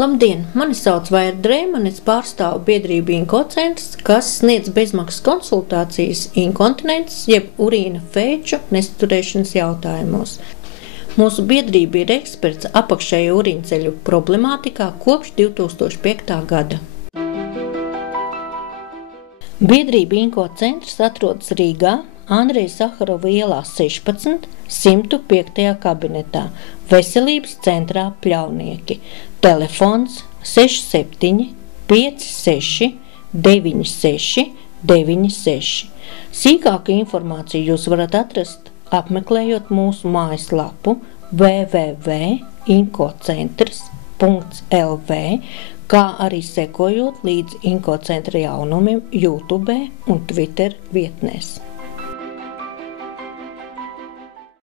Labdien! Mani sauc Vaira Dreimane, es pārstāvu biedrību Inkocentrs, kas sniedz bezmaksas konsultācijas inkontinences jeb urīna fēču nesaturēšanas jautājumos. Mūsu biedrība ir eksperts apakšējo urīnceļu problemātikā kopš 2005. gada. Biedrība Inkocentrs atrodas Rīgā, Andreja Saharova ielā 16, 105. kabinetā, Veselības centrā Pļaunieki. Telefons 67 56 96 96. Sīkāku informāciju jūs varat atrast, apmeklējot mūsu mājaslapu www.inkocentrs.lv, kā arī sekojot līdz Inkocentra jaunumiem YouTube un Twitter vietnēs.